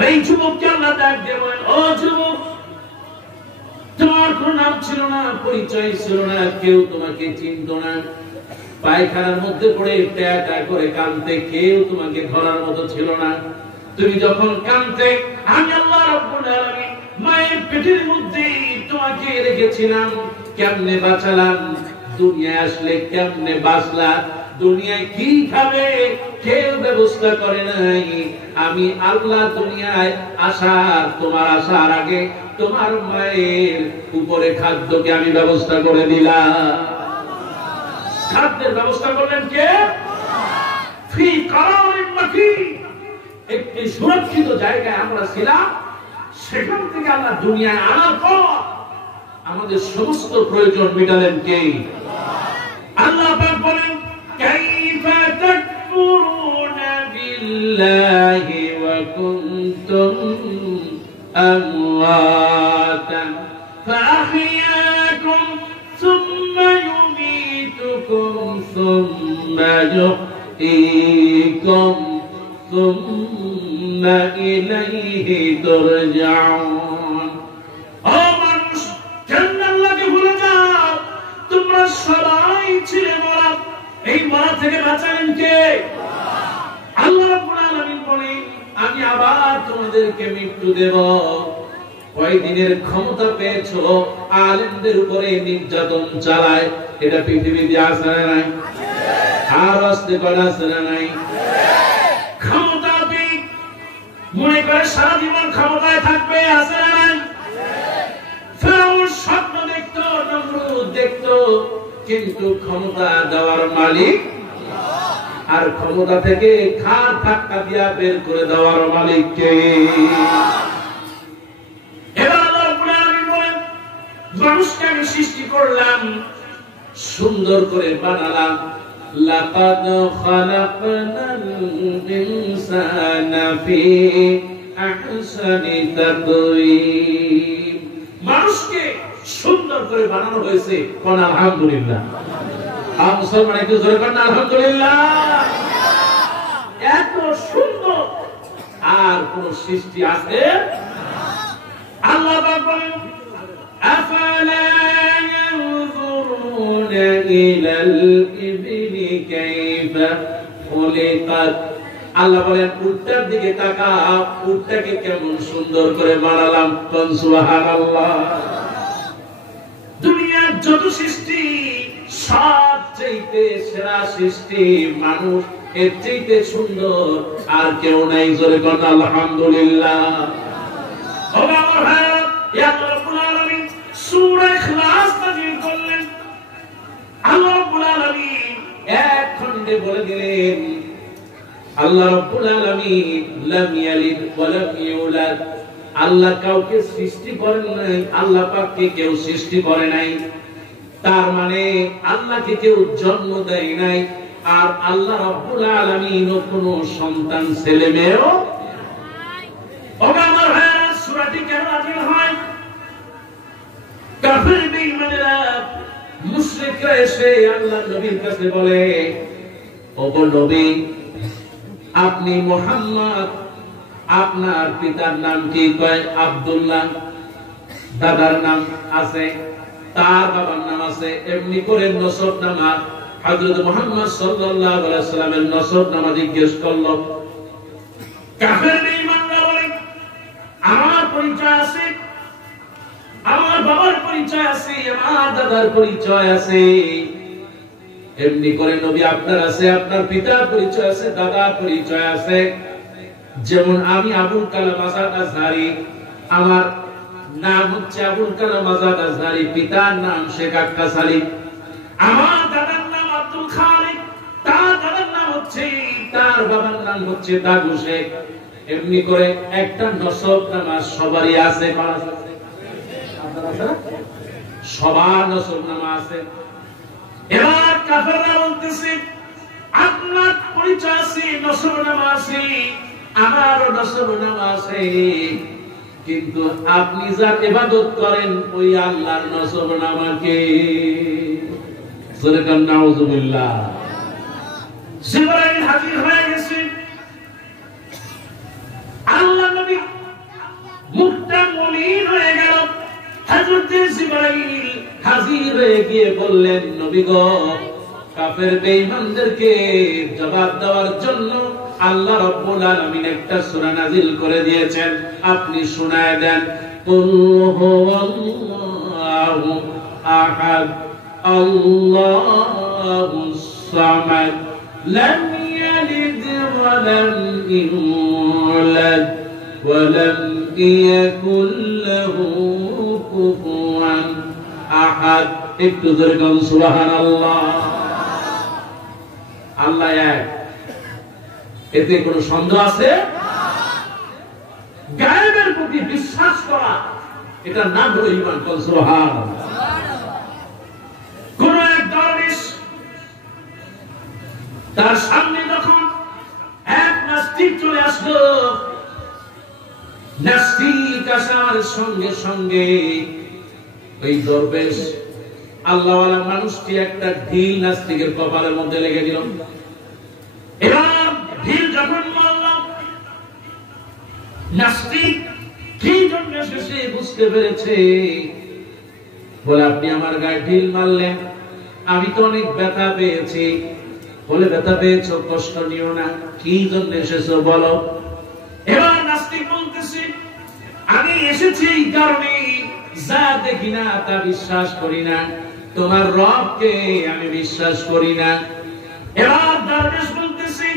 ওই যুবককে আল্লাহ ডাক দিয়ে বলেন, ও যুবক, তোমার কোনো নাম ছিল না, পরিচয় ছিল না, কেউ তোমাকে চিনত না, পায়খানার মধ্যে পড়ে ট্যাটা করে কাঁদতে, কেউ তোমাকে ধরার মতো ছিল না। তুমি যখন কাঁদতে, আমি আল্লাহ রাব্বুল আলামিন মায়ের পেটের মধ্যে তোমাকে রেখেছিলাম, কেমনে বাঁচালাম, দুনিয়ায় আসলে কেমনে বাঁচলা, দুনিয়ায় কি খাবে কেউ ব্যবস্থা করে নাই। আমি আল্লাহ দুনিয়ায় তোমার আসার আগে তোমার মায়ের উপরে খাদ্যকে আমি ব্যবস্থা করে দিলাম। খাদ্যের ব্যবস্থা করলেন কে? ফি কারারিন মাকিন, একটি সুরক্ষিত জায়গায় আমরা ছিলাম, সেখান থেকে আল্লাহ দুনিয়ায় আনার পর আমাদের সমস্ত প্রয়োজন মেটালেন কে? আল্লাহ পাক বলেন, কাইফা তাকফুরুনা বিল্লাহি ওয়া কুনতুম আমওয়াতান ফাআহইয়াকুম সুম্মা ইউমীতুকুম সুম্মা ইউহয়ীকুম সুম্মা ইলাইহি তুরজাউন। ও মানুষ, কেন আল্লাহকে ভুলে যাও? তোমরা সবাই ছিলে মরা, এই মরা থেকে বাঁচালেন কে? আল্লাহ রাব্বুল আলামিন বলেন, আমি আবার তোমাদেরকে মৃত্যু দেব। কয়দিনের ক্ষমতা পেয়েছো আলেমদের উপরে নির্যাতন চালায়, এটা পৃথিবীতে আছে না নাই? আর আসতে করে আছে না নাই? ক্ষমতা পেয়ে মনে করে সারা জীবন ক্ষমতায় থাকবে, আছে না নাই? ফেরাউন স্বপ্ন দেখতো, নমরুদ দেখতো, কিন্তু ক্ষমতা দেওয়ার মালিক আর ক্ষমতা থেকে ঘাড় ধাক্কা দিয়া বের করে দেওয়ার মালিক কে? এবার আল্লাহ রাব্বুল আলামিন বলেন, মানুষকে আমি সৃষ্টি করলাম, সুন্দর করে বানালাম। লাকাদ খালাকনাল ইনসানা ফি আহসানি তাকওয়িম। মানুষকে সুন্দর করে বানানো হয়েছে, কোন আলহামদুলিল্লাহ। মুসলমান একটু জোরে করেন আলহামদুলিল্লাহ। এত সুন্দর আর কোন সৃষ্টি আছে? আল্লাহ পাক বলেন, আফালা ইয়ানজুরুনা ইলাল ইবলি কাইফা খুলিকাত। আল্লাহ বলেন, উটটার দিকে তাকাও, উটটাকে কেমন সুন্দর করে বানালাম। সুবহানাল্লাহ। দুনিয়ার যত সৃষ্টি সবচেয়ে সেরা সৃষ্টি মানুষ, এর চাইতে সুন্দর আর কেউ নাই। জোরে বলেন আলহামদুলিল্লাহ। ও আমার ভাই, আল্লাহ রাব্বুল আলামিন সূরা ইখলাস নাযিল করলেন। আল্লাহ রাব্বুল আলামিন এক খণ্ডে বলে দিলেন, আল্লাহ রাব্বুল আলামিন লাম ইয়ালিদ ওয়া লাম ইউলাদ। আল্লাহ কাউকে সৃষ্টি করেন নাই, আল্লাহ পাককে কেউ সৃষ্টি করে নাই। তার মানে আল্লাহকে কেউ জন্ম দেয় নাই, আর আল্লাহ রাব্বুল আলামিন কোনো সন্তান ছেলে মেয়েও নাই। ওগো আমার ভাইরা, সূরাটি কেন নাযিল হয়? কাফির বেঈমানেরা, মুশরিকরা এসে আল্লাহর নবীর কাছে বলে, ওগো নবী, আপনি মুহাম্মদ, আপনার পিতার নাম কি? কয় আব্দুল্লাহ। দাদার নাম আছে, তার বাবার নাম আছে, এমনি করে নসব নামা হযরত মুহাম্মদ সাল্লাল্লাহু আলাইহি ওয়াসাল্লামের নসব নামা জিজ্ঞেস করলো। কাফের বেঈমানরা বলে, আমার পরিচয় আছে, আমার বাবার পরিচয় আছে, আমার দাদার পরিচয় আছে, এমনি করে নবী আপনার আছে, আপনার পিতার পরিচয় আছে, দাদার পরিচয় আছে। যেমন আমি আবুল কালাম আযাদ আজহারী, আমার নাম হচ্ছে আবুল কালাম আযাদ আজহারী, পিতার নাম শেখ আক্কাস আলী। আমার দাদার নাম আব্দুল খালিক, তার দাদার নাম হচ্ছে, তার বাবার নাম হচ্ছে দাদু শেখ। এমনি করে একটা নসব নামা সবারই আছে, সবার নসব নামা আছে। এবার কাফেররা বলতেছে, আপনার পরিচয় আছে, নসব নামা আছে, আমারও নসব নামা আছে, কিন্তু আপনি যার ইবাদত করেন ওই আল্লাহর নসব নামাকে। সুবহানাল্লাহ, নাউযুবিল্লাহ। জিবরাইল হাজির হয়ে গেছে, আল্লাহ নবী নবী মুখটা মলিন হয়ে গেল। হযরত জিবরাইল হাজির হয়ে গিয়ে বললেন, নবী গো, কাফের বেঈমানদেরকে জবাব দেওয়ার জন্য আল্লাহ রাব্বুল আলামিন একটা সূরা নাযিল করে দিয়েছেন, আপনি শোনায় দেন। কুল হুয়াল্লাহু আহাদ আল্লাহুস সামাদ লাম ইয়ালিদ ওয়া লাম ইউলাদ ওয়া লাম ইয়াকুল লাহু কুফুয়ান আহাদ। একটু জোরে বলুন সুবহানাল্লাহ। আল্লাহ এক, এতে কোনো সন্দেহ আছে? গায়েবের প্রতি বিশ্বাস করা, এটা না হলো ঈমান। সুবহানাল্লাহ। কোন এক দরবেশ তার সামনে যখন এক নাস্তিক চলে আসলো, নাস্তিক আসার সঙ্গে সঙ্গে ওই দরবেশ আল্লাহওয়ালা মানুষটি একটা ঢিল নাস্তিকের কপালের মধ্যে লেগে দিল। এবার ঢিল যখন মারল, নাস্তিক কি জন্য সে বুঝতে পেরেছে। বলে, আপনি আমার গায়ে ঢিল মারলেন, আমি তো অনেক ব্যথা পেয়েছি। বলে, ব্যথা পেয়েছো, কষ্ট নিও না, কি জন্য এসেছো বলো। এবার নাস্তিক বলতেছে, আমি এসেছি এই কারণে, যা দেখি না তা বিশ্বাস করি না, তোমার রবকে আমি বিশ্বাস করি না। এবার দরবেশ বলতেছে,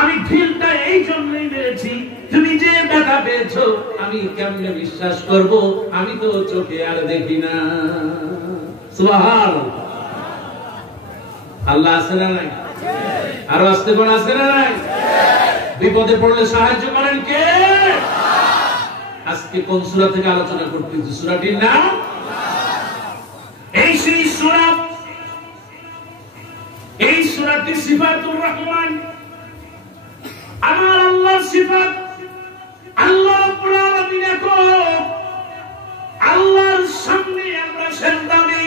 আমি ঢিলটা এই জন্যই মেরেছি, তুমি যে ব্যথা পেয়েছো আমি কেমনে বিশ্বাস করব, আমি তো চোখে আর দেখি না। সুবহানাল্লাহ। আল্লাহ আছে না নাই? আর আসতে কোন আছে না নাই? বিপদে পড়লে সাহায্য করেন কে? আজকে কোন সূরা থেকে আলোচনা করতেছি? সূরাটির নাম এই সেই সূরা, এই সূরাটি সিফাতুর রহমান, আমার আল্লাহর সিফাত। আল্লাহ রাব্বুল আলামিন একক, আল্লাহর সামনে আমরা সিজদা দেই,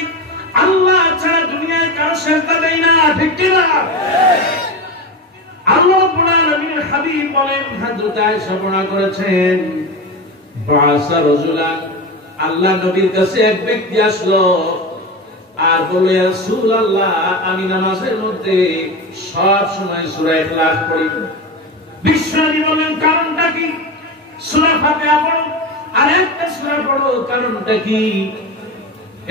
আল্লাহ ছাড়া দুনিয়ায় কারো সিজদা দেই না, ঠিক কি না? আল্লাহ রাব্বুল আলামিনের হাবিব বলেন, হযরত আয়েশা বর্ণনা করেছেন, বাসা রাজুলান, আল্লাহ নবীর কাছে এক ব্যক্তি আসলো আর বলল, ইয়া রাসূলুল্লাহ, আমি নামাজের মধ্যে সব সময় সূরা ইখলাস পড়ি। বিশ্বনবী বলেন, কারণটা কি? সূরা ফাতিহা পড়ো আর একটা সূরা পড়ো, কারণটা কি?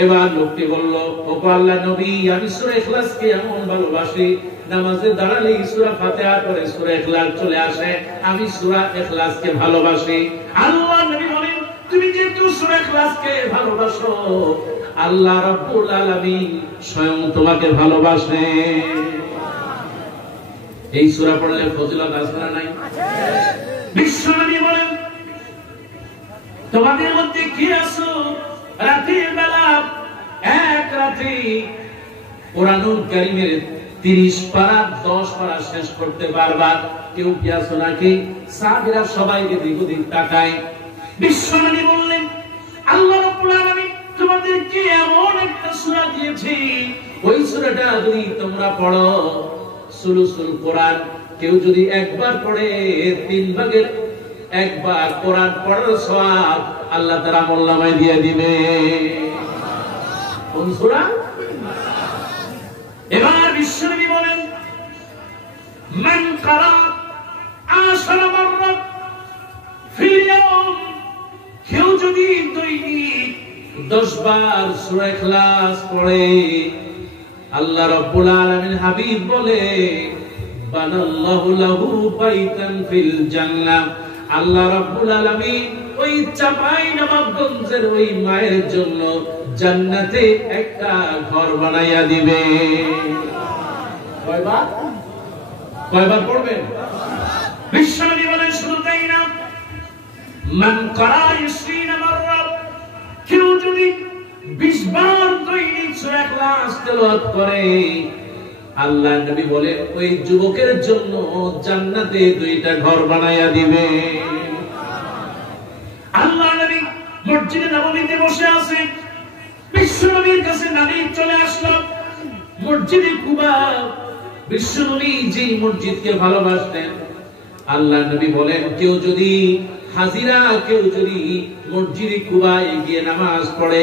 এবার লোকটি বলল, ও আল্লাহর নবী, আমি সূরা ইখলাসকে এমন ভালোবাসি, নামাজে দাঁড়ালে সূরা ফাতিহা পড়ে সূরা ইখলাস চলে আসে, আমি সূরা ইখলাসকে ভালোবাসি। আল্লাহর নবী বলেন, তুমি যেহেতু সূরা ইখলাসকে ভালোবাসো, আল্লাহ রাব্বুল আলামিন স্বয়ং তোমাকে ভালোবাসে। এই সূরা পড়লে ফজিলত আছে না নাই? বিশ্বনবী বলেন, তোমাদের মধ্যে কি আছো রাতের বেলা এক রাতে কোরআনুল কারীমের 30 পারা 10 পারা শেষ করতে পারবা? কেউ কি আছো নাকি? সাহাবীরা সবাই এদিক ওদিক তাকায়। বিশ্বনবী বললেন, আল্লাহ রাব্বুল আলামিন তোমাদেরকে এমন একটা সূরা দিয়েছি, ওই সূরাটা যদি তোমরা পড়ো, সুলুসুল কোরআন, কেউ যদি একবার পড়ে 3 ভাগের 1 ভাগ কোরআন পড়ার সওয়াব আল্লাহ তাআলা আমলনামায় দিয়ে দিবে। কোন সূরা? এবার বিশ্বনবী বলেন, মান কারা 10 মাররা ফিল ইয়াওম, কেউ যদি দৈনিক 10 বার সূরা ইখলাস পড়ে, আল্লাহ রাব্বুল আলামিন হাবিব বলে, বানাল্লাহু লাহু বাইতান ফিল জান্নাহ, আল্লাহ রাব্বুল আলামিন ওই চাঁপাইনবাবগঞ্জের ওই মায়ের জন্য জান্নাতে একটা ঘর বানাইয়া দিবে। কয়বার? কয়বার পড়বেন? বিশ্বনবী বলেন, শুধু তাই না, মান কারা 20 মাররা, কেউ যদি 20 বার দৈনিক সূরা ইখলাস তেলাওয়াত করে, আল্লাহ নবী বলেন ওই যুবকের জন্য জান্নাতে 2টা ঘর বানাইয়া দিবে। আল্লাহ নবী মসজিদে নববীতে বসে আছে, বিশ্বনবীর কাছে নবী চলে আসলো। মসজিদে কুবা, বিশ্বনবী যে মসজিদকে ভালোবাসতেন, আল্লাহ নবী বলেন, কেউ যদি হাজিরা কেউ যদি মসজিদে কুবায় গিয়ে নামাজ পড়ে,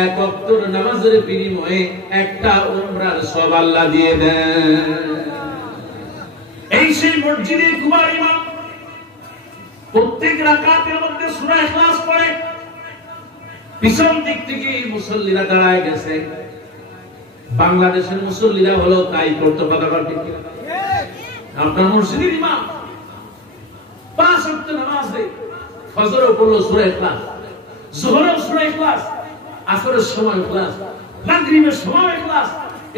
এক ওয়াক্তের নামাজের বিনিময়ে একটা উমরার সওয়াব আল্লাহ দিয়ে দেন। এই সেই মসজিদে কুবার ইমাম প্রত্যেক রাকাতের মধ্যে সূরা ইখলাস পড়ে। পিছন দিক থেকে মুসল্লিরা দাঁড়ায় গেছে। বাংলাদেশের মুসল্লিরা হলো তাই করতে পারে। আপনার মসজিদের ইমাম 5 ওয়াক্ত নামাজ দেয়, ফজরে পড়লো সূরা ইখলাস, যোহরে সূরা ইখলাস, আসরের সময় ইখলাস, মাগরিবের সময় ইখলাস,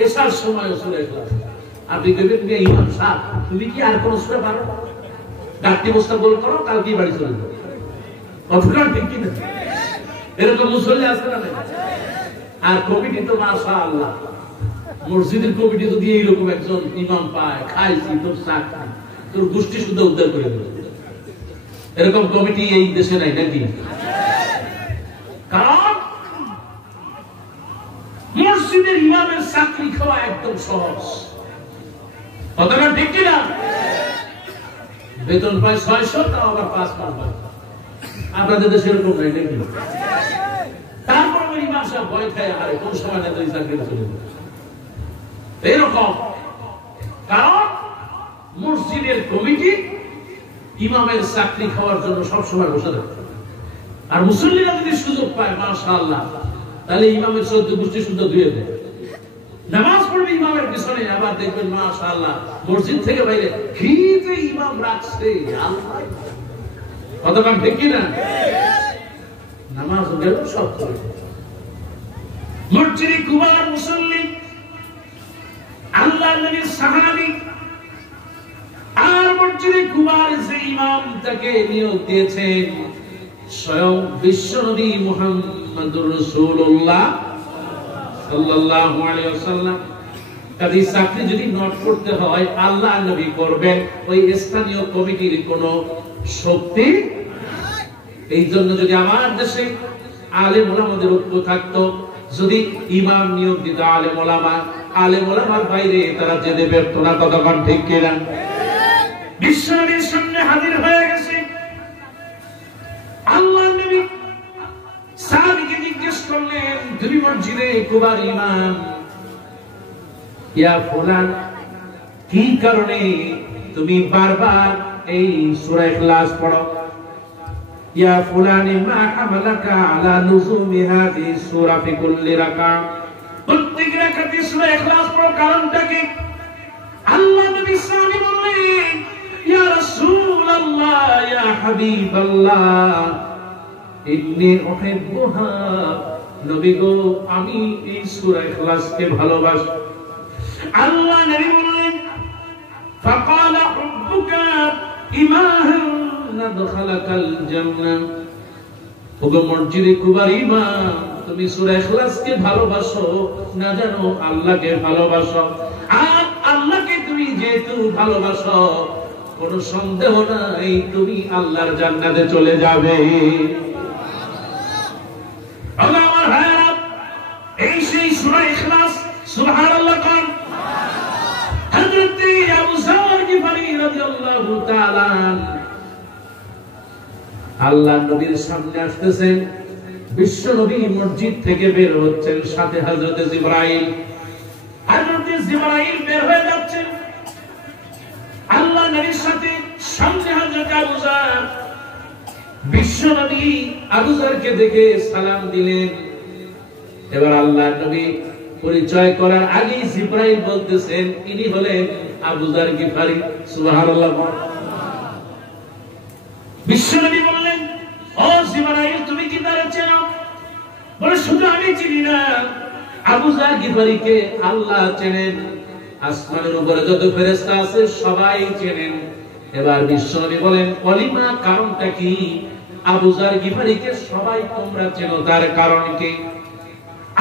এশার সময় সূরা ইখলাস। আপনি কইবেন যে ইমাম সাহেব তুমি কি আর কোন সূরা পারো? গাঁটি বস্তা গোল করো, কালকে বাড়ি চলে যাও। কথা ঠিক কি না? এরকম মুসল্লি আছে না? আর কমিটি তো মাশাআল্লাহ, মসজিদের কমিটি যদি এইরকম একজন ইমাম পায়, খাইছি তোর চা খাই, তোর গোষ্ঠী শুদ্ধ উদ্ধার করে দেবে। এরকম কমিটি এই দেশে নাই নাকি? কারণ মসজিদের ইমামের চাকরি খাওয়া একদম সহজ। কথাটা ঠিক কিনা? বেতন পায় 600, তাও আবার 5 মাস। আপনাদের দেশে এরকম নাই নাকি? তারপর ওই ইমাম সাহেব ভয় খায়, আরে কোন সময় না তুই চাকরি চলে যাবে। এরকম কারণ মসজিদের কমিটি ইমামের চাকরি খাওয়ার জন্য সবসময় বসে থাকে। আর মুসল্লিরা যদি সুযোগ পায় মাশাআল্লাহ, তাহলে ইমামের 14 গোষ্ঠী শুদ্ধ ধুয়ে দেয়। নামাজ পড়বে ইমামের পিছনে, আবার দেখবেন মাশাআল্লাহ মসজিদ থেকে বাইরে কি যে ইমাম রাখছে আল্লাহ। কতক্ষণ ঠিক কিনা? নামাজ গেল সব চলে। মসজিদে কুবার মুসল্লি আল্লাহর নবীর সাহাবী, আর মসজিদে কুবার যে ইমাম তাকে নিয়োগ দিয়েছেন স্বয়ং বিশ্বনবী মুহাম্মদুর রাসূলুল্লাহ সাল্লাল্লাহু আলাইহি ওয়াসাল্লাম। কাজে চাকরি যদি নোট করতে হয় আল্লাহ নবী করবেন, ওই স্থানীয় কমিটির কোনো শক্তি। এই জন্য যদি আমার দেশে আলেম ওলামাদের ঐক্য থাকতো, যদি ইমাম নিয়োগ দিত আলেম ওলামার বাইরে তারা যেতে ব্যর্থ না। কতক্ষণ ঠিক কিনা? বিশ্বনবীর সামনে হাজির হয়ে গেছে। আল্লাহর নবী সাহাবীকে জিজ্ঞেস করলেন, তুমি মসজিদে কুবার ইমাম, ইয়া ফুলান কি কারণে তুমি বারবার এই সূরা ইখলাস পড়ো? ইয়া ফুলান মা হামালাকা আলা নুজুমি হাযিহি সূরা ফি কুল্লি রাকা, প্রত্যেক রাকাতে সূরা ইখলাস পড়ার কারণটা কি? আল্লাহ নবী সাহাবী বললেন, ইয়া রাসূলুল্লাহ ইয়া হাবিবাল্লাহ ইন্নী উহিব্বুহা, নবী গো আমি এই সূরা ইখলাসকে ভালোবাসি। আল্লাহ নবী বললেন, ফাকালা হুব্বুকা ইমাহান নাদখালাকাল জান্নাহ, ওগো মসজিদে কুবার ইমাম তুমি সূরা ইখলাসকে ভালোবাসো না জানো আল্লাহকে ভালোবাসো। আর আল্লাহকে তুমি যেহেতু ভালোবাসো, কোনো সন্দেহ নাই তুমি আল্লাহর জান্নাতে চলে যাবে। আমার ভাইরা, এই সেই সূরা ইখলাস, সুবহানাল্লাহ কোন হযরত আবু যর গিফারি রাদিয়াল্লাহু তাআলা আল্লাহর নবীর সামনে আসতেছেন। বিশ্ব নবী মসজিদ থেকে বের হচ্ছেন, সাথে হযরত জিবরাইল। হযরত জিবরাইল বের হয়ে যাচ্ছেন আল্লাহ নবীর সাথে, সামনে হযরত আবু যর। বিশ্ব নবী আবু যরকে দেখে সালাম দিলেন। এবার আল্লাহর নবী পরিচয় করার আগেই জিবরাইল বলতেছেন, ইনি হলেন আবু যর গিফারি। সুবহানাল্লাহ। বিশ্বনবী বললেন, ও জিবরাইল তুমি কি তারে চেনো? বলে, শুধু আমি চিনি না, আবু যর গিফারিকে আল্লাহ চেনেন, আসমানের উপরে যত ফেরেশতা আছে সবাই চেনেন। এবার বিশ্বনবী বলেন, ওলিমা কারণটা কি? আবু যর গিফারিকে সবাই তোমরা চেনো, তার কারণ কি?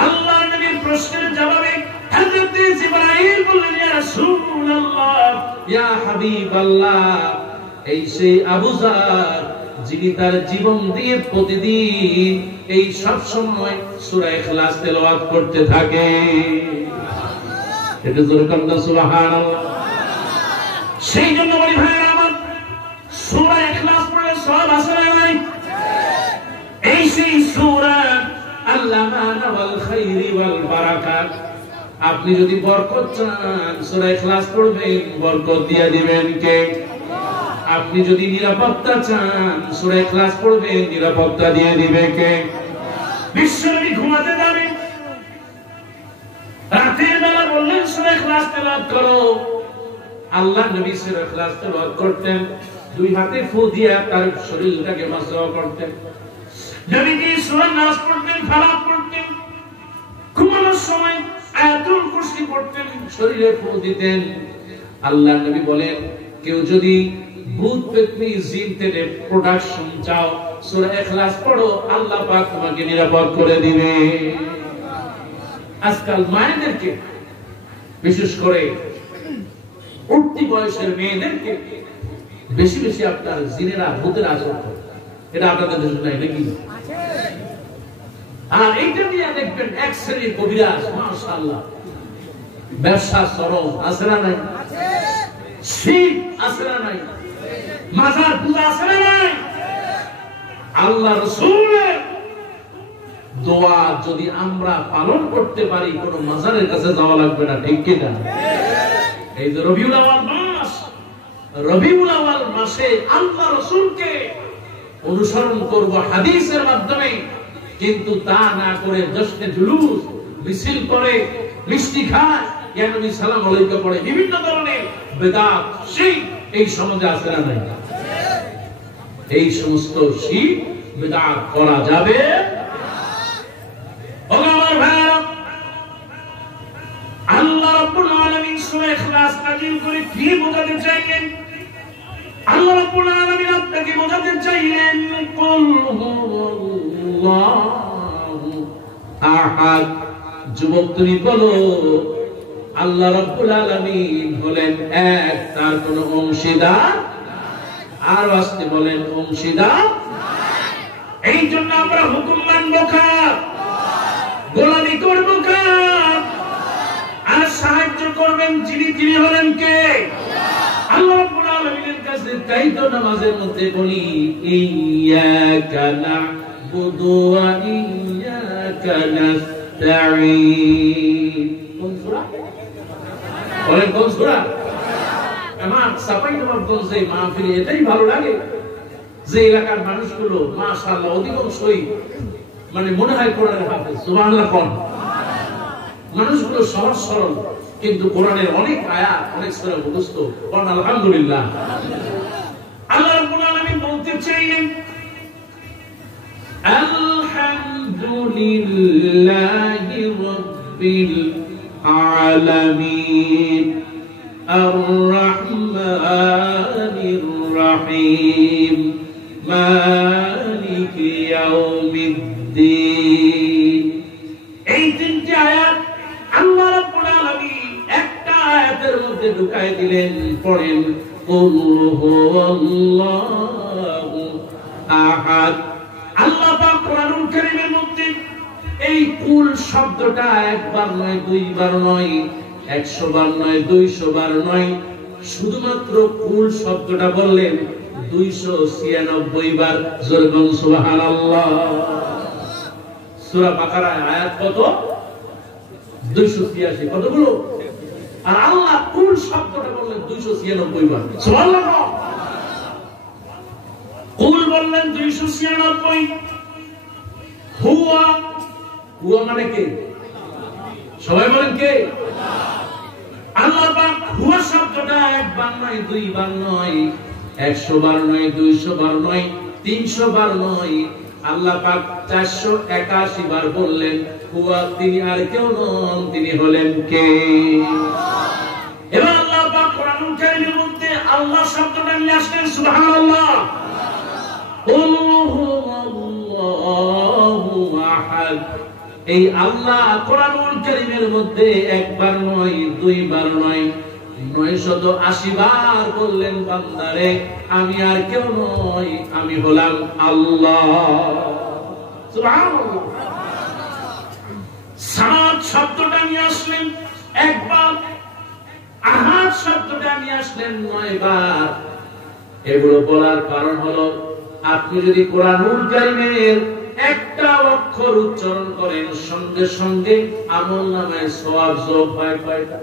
আল্লাহ নবীর প্রশ্নের জবাবে হযরত জিবরাইল বললেন, ইয়া রাসূলুল্লাহ ইয়া হাবিবাল্লাহ, এই সেই আবু যর যিনি তার জীবন দিয়ে প্রতিদিন এই সব সময় সূরা ইখলাস তেলাওয়াত করতে থাকে। এটা জোরে কান্না সুবহানাল্লাহ। সেই জন্য বলি ভাইরা আমার, সূরা ইখলাস পড়লে সওয়াব আছে না? সেই সূরা আল-লামানা ওয়াল খাইরি ওয়াল বারাকাত। আপনি যদি বরকত চান সূরা ইখলাস পড়বেন, বরকত দিয়ে দিবেন কে? আপনি যদি নিরাপত্তা চান সূরা ইখলাস পড়বেন, নিরাপত্তা দিয়ে দিবে কে? বিশ্বনবী ঘুমাতে যাবেন, রাতের বেলা বললেন সূরা ইখলাস তেলাওয়াত করো। আল্লাহ নবী সূরা ইখলাস তেলাওয়াত করতেন, দুই হাতে ফু দিয়ে তার শরীরটাকে মাসহ করতেন। নবীজি সূরা নাস পড়তেন, ফালাক পড়তেন, ঘুমানোর সময় আয়াতুল কুরসি পড়তেন, শরীরে ফু দিতেন। আল্লাহ নবী বলেন, কেউ যদি ভূত পেতনি জিন থেকে প্রোটেকশন চাও সূরা ইখলাস পড়ো, আল্লাহ পাক তোমাকে নিরাপদ করে দিবে। আজকাল মায়েদেরকে, বিশেষ করে উঠতি বয়সের মেয়েদেরকে বেশি বেশি আপনার জিনেরা ভূতের আচরণ, এটা আপনাদের দেশে নাই নাকি? আর এইটা নিয়ে দেখবেন এক শ্রেণীর কবিরাজ, মাশাআল্লাহ, ব্যবসা চরম আছে না নাই? শিরক আছে না নাই? মাজার পূজা আছে না নাই? আল্লাহ রাসূলের দোয়া যদি আমরা পালন করতে পারি, কোন মাজারের কাছে যাওয়া লাগবে না, ঠিক কি না? এই যে রবিউল আউয়াল মাস, রবিউল আউয়াল মাসে আল্লাহ রাসূলকে অনুসরণ করব হাদিসের মাধ্যমে, কিন্তু তা না করে জশ্নে জুলুস মিছিল করে, মিষ্টি খায়, ইয়া নবী সালাম আলাইকা পড়ে, বিভিন্ন ধরনের বিদআত শিরক এই সমাজে আছে না নাই? এই সমস্ত শিরক বিদআত করা যাবে না। আমার ভাইরা, আল্লাহ রাব্বুল আলামিন সূরা ইখলাস নাযিল করে কি বোঝাতে চাইলেন? আল্লাহ রাব্বুল আলামিন আপনাকে বোঝাতে চাইলেন, কুল হুয়াল্লাহু আহাদ। যুবক তুমি বলো, আল্লাহ রাব্বুল আলামিন হলেন এক, তার কোনো অংশীদার আর আসতে বলেন অংশীদার। এই জন্য আমরা হুকুম মানব কার? গোলামি করব কার? আর সাহায্য করবেন যিনি, তিনি হলেন কে? আল্লাহ রাব্বুল আলামিনের কাছে। তাই তো নামাজের মধ্যে বলি, ইয়্যাকা না'বুদু ওয়া ইয়্যাকা নাস্তাঈন। কোন সূরা বলেন? কোন সূরা? আমার চাঁপাইনবাবগঞ্জে মাহফিলে এটাই ভালো লাগে যে এলাকার মানুষগুলো মাশাআল্লাহ অধিকাংশই মানে মনে হয় কোরআনের হাফেজ। সুবহানাল্লাহ কোন মানুষগুলো সহজ সরল, কিন্তু কোরআনের অনেক আয়াত, অনেক সূরা মুখস্থ। কোন আলহামদুলিল্লাহ। আল্লাহ রাব্বুল আলামিন বলতে চাইলেন, আলহামদুলিল্লাহি রাব্বিল আলামিন আর-রাহমানির রাহিম মালিকি ইয়াউমিদ্দিন। এই তিনটি আয়াত আল্লাহ রাব্বুল আলামিন একটা আয়াতের মধ্যে ঢুকায় দিলেন। পড়েন, কুল হুয়াল্লাহু আহাদ। আল্লাহ পাক কোরআনুল কারীমের মধ্যে এই কুল শব্দটা একবার নয়, দুইবার নয়, 100 বার নয়, 200 বার নয়, শুধুমাত্র কুল শব্দটা বললেন 296 বার। জোরে বলুন সুবহানাল্লাহ। সূরা বাকারায় আয়াত কত? 286। কতগুলো? আর আল্লাহ কুল শব্দটা বললেন 296 বার। সুবহানাল্লাহ। কুল বললেন 296। হুয়া, হুয়া মানে কে? সবাই বলেন কে? আল্লাহ পাক হুয়া শব্দটা একবার নয়, দুইবার নয়, 100 বার নয়, 200 বার নয়, 300 বার নয়, আল্লাহ পাক 481 বার বললেন হুয়া। তিনি আর কেউ নন, তিনি হলেন কে? এবার আল্লাহ পাক কোরআনুল কারীমের মধ্যে আল্লাহ শব্দটা নিয়ে আসলেন। সুবহানাল্লাহ। আল্লাহু আহাদ। এই আল্লাহ কোরআনুল কারীমের মধ্যে একবার নয়, দুইবার নয়, 980 বার বললেন, বান্দারে আমি আর কেউ নই, আমি হলাম আল্লাহ। সুবহানাল্লাহ। সামাদ শব্দটা নিয়ে আসলেন একবার, আহাদ শব্দটা নিয়ে আসলেন 9 বার। এগুলো বলার কারণ হলো, আপনি যদি কোরআনুল কারীমের একটা অক্ষর উচ্চারণ করেন সঙ্গে সঙ্গে আমলনামায় সওয়াব যোগ হয় কয়টা?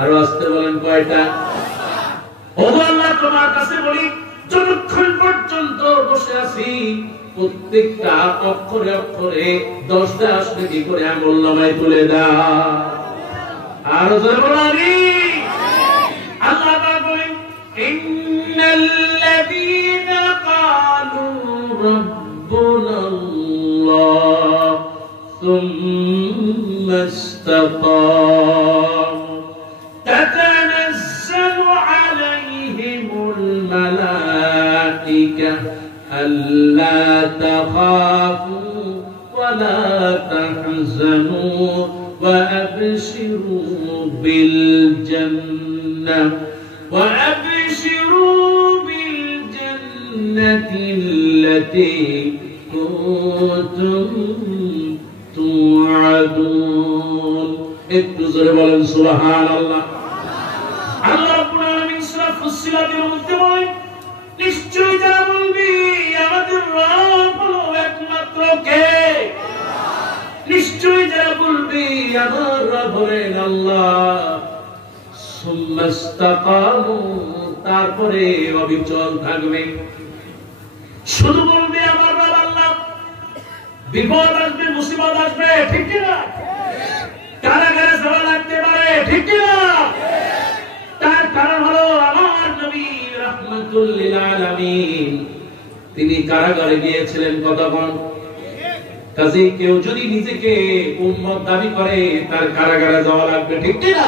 আরো আসতে বলেন কয়টা? ও আল্লাহ তোমার কাছে বলি যতক্ষণ পর্যন্ত বসে আছি প্রত্যেকটা অক্ষরে অক্ষরে 10 নেকি করে আমলনামায় তুলে দাও। আর জোরে বলেন আল্লাহ পাক বলেন ইন্নাল্লাযীনা ক্বালু রাব্বুনাল্লাহ সুম্মা ইসতাকামু তাতানাজ্জালু আলাইহিমুল মালাঈকা আল্লা তাখাফু ওয়া লা তাহজানু ওয়া আবশিরু বিল জান্নাহ وأبشروا بالجنة التي كنتم توعدون একটু জোরে বলেন সুবহানাল্লাহ। আল্লাহ রাব্বুল আলামিন সূরা ফুসসিলাতের মধ্যে বলেন নিশ্চয়ই যারা বলবি আমাদের রব হলো একমাত্র কে, নিশ্চয়ই যারা বলবি আমার রব হলেন আল্লাহ, তারপরে অবিচল থাকবে, শুধু বলবে আমার রব আল্লাহ। বিপদ আসবে, মুসিবত আসবে, ঠিক কিনা? কারাগারে যাওয়া লাগতে পারে, ঠিক কিনা? তার কারণ হলো আমার নবী রাহমাতুল লিল আলামিন তিনি কারাগারে গিয়েছিলেন কতক্ষণ। কাজেই কেউ যদি নিজেকে উম্মত দাবি করে তার কারাগারে যাওয়া লাগবে, ঠিক কিনা?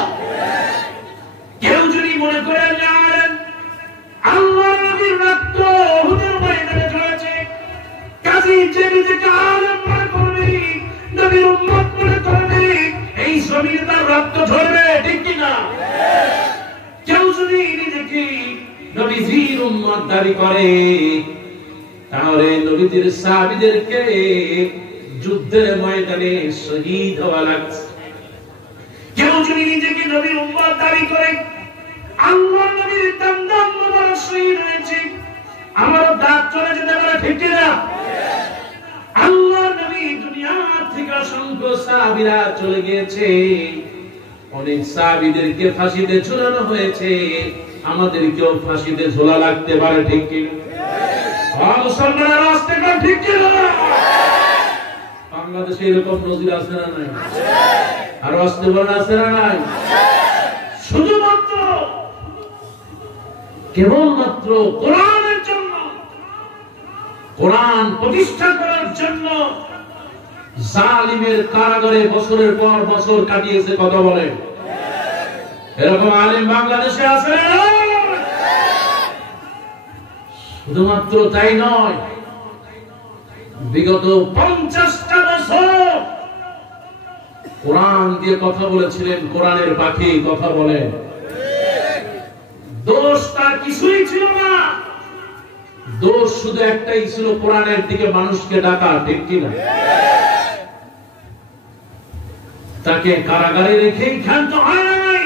কেউ যদি মনে করে আল্লাহর নবীর রক্ত উহুদের ময়দানে ঝরেছে, কাজেই যে নিজেকে আলেম মনে করবে, নবীর উম্মত মনে করবে, এই জমিনে তার রক্ত ঝরবে, ঠিক কিনা? কেউ যদি নিজেকে নবীজির উম্মত দাবি করে তাহলে নবীজির সাহাবীদেরকে যুদ্ধের ময়দানে শহীদ হওয়া লাগছে। কেউ যদি নিজেকে নবীর উম্মত দাবি করে আল্লাহর নবীর দাম মোবারক শহীদ হয়েছে, আমারও দাঁত চলে যেতে পারে, ঠিক না? আল্লাহর নবী দুনিয়া থেকে অসংখ্য সাহাবীরা চলে গিয়েছে, অনেক সাহাবীদেরকে ফাঁসিতে ঝুলানো হয়েছে, আমাদেরকেও ফাঁসিতে ঝোলা লাগতে পারে, ঠিক কি? মুসলমানের রাস্তে কর, ঠিক কি? বাংলাদেশে এরকম নজির আছে না নাই? আরো আসতে বলেন আছে না নাই? শুধুমাত্র কেবলমাত্র কোরআনের জন্য, কোরআন প্রতিষ্ঠা করার জন্য জালিমের কারাগারে বছরের পর বছর কাটিয়েছে, কথা বলেন। এরকম আলেম বাংলাদেশে আছে। শুধুমাত্র তাই নয়, বিগত 50টা বছর কোরআন দিয়ে কথা বলেছিলেন, কোরআনের পাখি কথা বলেন। দোষ তার কিছুই ছিল না, দোষ শুধু একটাই ছিল, কোরআনের দিকে মানুষকে ডাকা, ঠিক কিনা? তাকে কারাগারে রেখে ক্ষান্ত হয় নাই,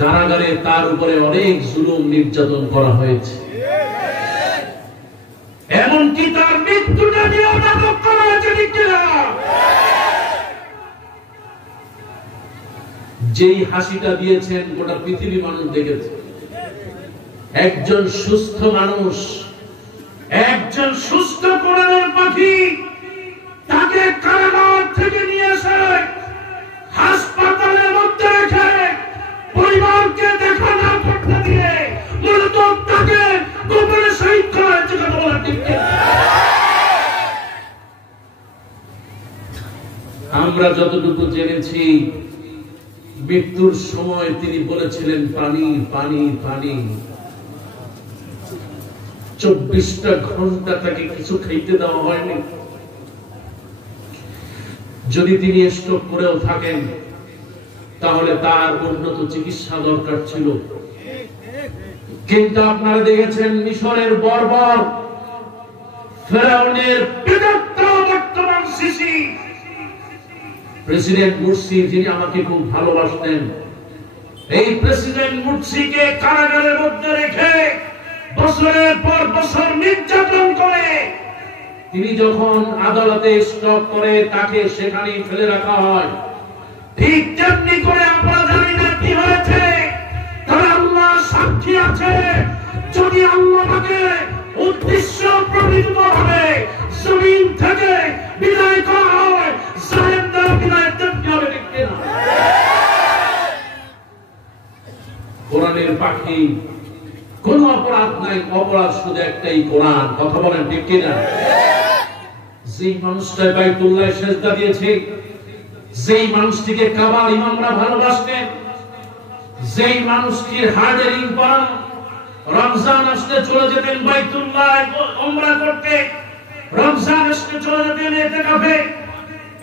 কারাগারে তার উপরে অনেক জুলুম নির্যাতন করা হয়েছে, এমনকি তার মৃত্যুটা নিয়েও নাটক করা হয়েছে, ঠিক কিনা? যেই হাসিটা দিয়েছেন গোটা পৃথিবী মানুষ দেখেছে। একজন সুস্থ মানুষ, একজন সুস্থ কোরআনের পাখি, তাকে কারাগার থেকে নিয়ে এসে হাসপাতালের মধ্যে রেখে পরিবারকে দেখা না করতে দিয়ে মূলত তাকে গোপনে শহীদ করা হয়েছে, কথা বলা ঠিক কিনা? আমরা যতটুকু জেনেছি মৃত্যুর সময় তিনি বলেছিলেন পানি পানি পানি। 24টা ঘন্টা তাকে কিছু খাইতে দেওয়া হয়নি। যদি তিনি স্ট্রোক করেও থাকেন তাহলে তার উন্নত চিকিৎসা দরকার ছিল, কিন্তু আপনারা দেখেছেন মিশরের বর্বর ফেরাউনের বর্তমান সিসি প্রেসিডেন্ট মুরসি, যিনি আমাকে খুব ভালোবাসতেন, এই প্রেসিডেন্ট মুরসিকে কারাগারের মধ্যে রেখে বছরের পর বছর নির্যাতন করে তিনি যখন আদালতে স্টপ করে তাকে সেখানেই ফেলে রাখা হয়। ঠিক তেমনি করে আমরা জানি না কি হয়েছে, তবে আল্লাহ সাক্ষী আছে, যদি আল্লাহকে উদ্দেশ্য প্রণীত হবে জমিন থেকে বিদায় করা হয়, জালেম দ্বারা বিদায় তেমনি হবে। ঠিক কিনা? কোরআনের পাখি, কোন অপরাধ নাই, অপরাধ শুধু একটাই, কোরআন। কথা বলেন ঠিক কিনা? যেই মানুষটা বাইতুল্লাহ সেজদা দিয়েছে, যেই মানুষটিকে কাবার ইমামরা ভালোবাসতেন, যেই মানুষটির হাজিরিন করা, রমজান আসলে চলে যেতেন বাইতুল্লাহ উমরা করতে, রমজান আসলে চলে যেতেন ইতিকাফে।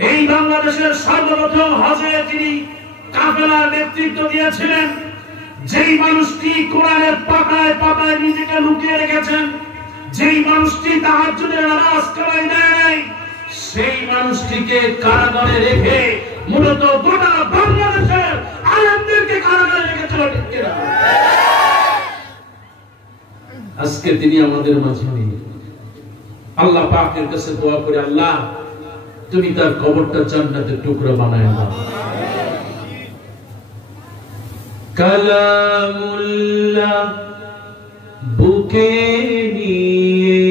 এই বাংলাদেশের সর্বপ্রথম হজে যিনি কাফেলার নেতৃত্ব দিয়েছিলেন, যেই মানুষটি কোরআনের পাতায় পাতায় নিজেকে লুকিয়ে রেখেছেন, যেই মানুষটি তাহাজ্জুদের নামাজ কামাই দেয় নাই, সেই মানুষটিকে কারাগারে রেখে মূলত গোটা বাংলাদেশের আলেমদেরকে কারাগারে রেখেছিল। ঠিক কিনা? আজকে তিনি আমাদের মাঝে নেই। আল্লাহ পাকের কাছে দোয়া করে, আল্লাহ তুমি তার কবরটা জান্নাতের টুকরা বানায় দাও। কালামুল্লাহ বুকে নিয়ে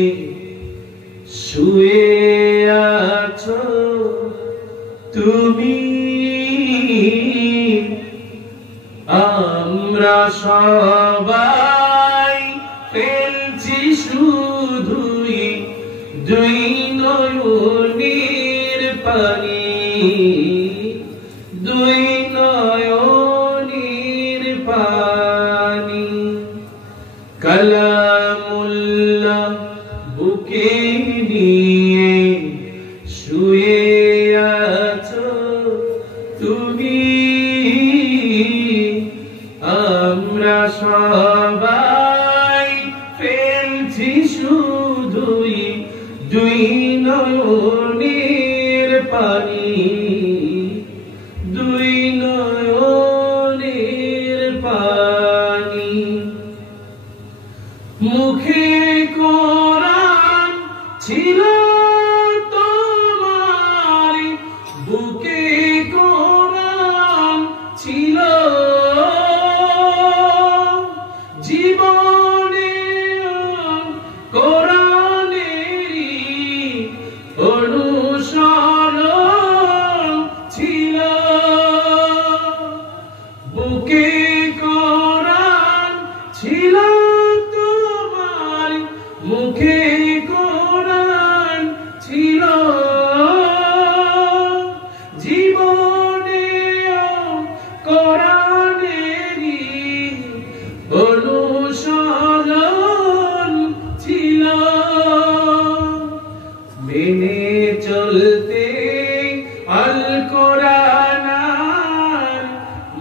শুয়ে আছো তুমি, আমরা সবাই ফেলছি শুধুই দুই নয়নের পানি, দুই নয়নের পানি। কালামুল্লাহ বুকে নিয়ে শুয়ে আছো তুমি, আমরা সবাই ফেলছি শুধুই দুই নয়নের পানি, দুই নয়নের পানি। মুখে কোরআন ছিল তোমার, বুকে কোরআন ছিল, জীবনে কোরআনেরই অনুসরণ ছিল, বুকে কোরআন ছিল তোমার, মুখে কোরআন ছিল, জীবনে কোরআনেরই অনুসরণ ছিল। মেনে চলতে আল কোরআন,